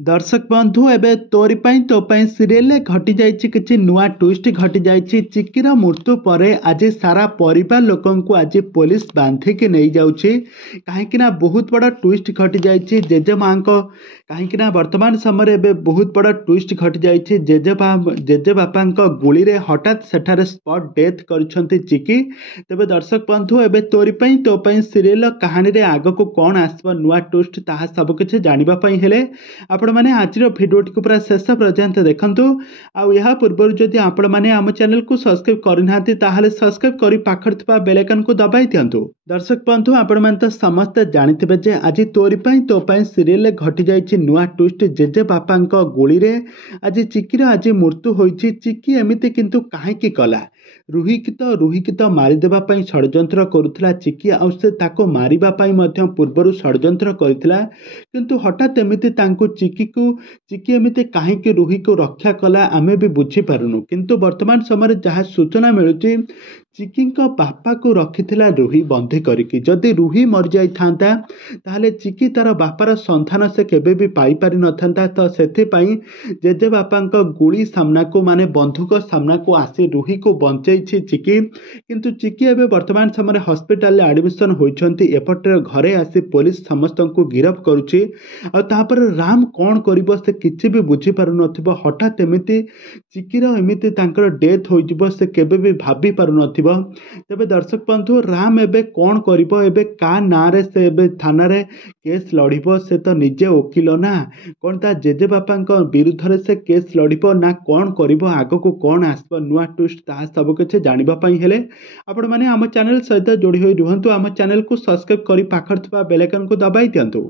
दर्शक बंधु एबे तोरी पाई तो पाई सीरियल घटी जाइछि किछि नुआ ट्विस्ट घटी जाइछि। चिक्कीर मृत्यु पर आज सारा परिवार लोकन को आज पुलिस बांधिकी नहीं जाउछि कहीं बहुत बड़ा ट्विस्ट घटी जाइछि। जेजे माँ कहीं वर्तमान समय एबे बहुत बड़ा ट्विस्ट घटी जाइछि। जेजे बापा गुली रे हठात सेठारे स्पॉट डेथ करिसंती चिक्की। तेबे दर्शक बंधु एबे तोरी पाई तो पाई सीरियल कहानी रे आगो को कौन आसबो नुआ ट्विस्ट ताहा सब किछि जानिबा पई हेले आपण मैंने आज भिडियोटी को पूरा शेष पर्यंत देखंतु। आउ या पूर्व जदि आपण मैंने आम चैनल को सब्सक्राइब करना ताहले सब्सक्राइब करी पाखर थिबा बेल आइकन को दबाई दियंतु। दर्शक बंधु आपण मैंने तो समस्त जानिथिबे जे आज तोरी पाई तो पाई सीरियल घटी जाइछि नुआ ट्विस्ट। जेजे बापा गुली रे आज चिक्कीर आज मृत्यु होइछि। चिक्की एमिति किंतु काहेकि कला रुही की तो मारिदेवा पाई षड्यंत्र करुथिला चिक्की। आउ से ताको मारिबा पाई मध्य पूर्वरु षड्यंत्र करिथिला किंतु हठात एमिति तांको चिक्की एमिति काहेकि रुही को रक्षा कला आमे भी बुझी पारुनु। किंतु वर्तमान समय जहाँ सूचना मिलुची चिक्की बापा को रखिथिला रुही बंधी करिकी। जदि रुही मर जाई थांता ताहले चिक्की तार बापार संधान से केबे भी पाई पारि नथांता। तो सेथि पई जेजे बापा गुली सामना को माने बंधुक सामना को आसी रुही को बंचैछि चिक्की। किंतु चिक्की एबे वर्तमान समय हॉस्पिटल एडमिशन होइछंती। एपटे घरे आसी पुलिस समस्त को गिरफ करुछि। आ तापर राम कौन करिबो से किछि भी बुझी पारु नथिबो। हठात एमिति चिक्कीर एमिति तांकर डेथ होइजिबो से केबे भी भाबी पारु नथिबो। तेबे दर्शक बंधु राम एबे कौन करिबो एबे का ना रे से एबे थाना रे केस लड़िबो। से तो निजे वकील ना कौन ता जेजे बापा विरुद्ध रे से केस लड़िबो ना कौन करिबो आगो को कौन आसबो नुआ ट्विस्ट ता सब किछि जानिबा पई हेले आपण माने आम चैनल सहित जोड़ी होई रुहंतु। आम चैनल को सब्सक्राइब करी पाखर थिबा बेल आइकन को दबाई दियंतु।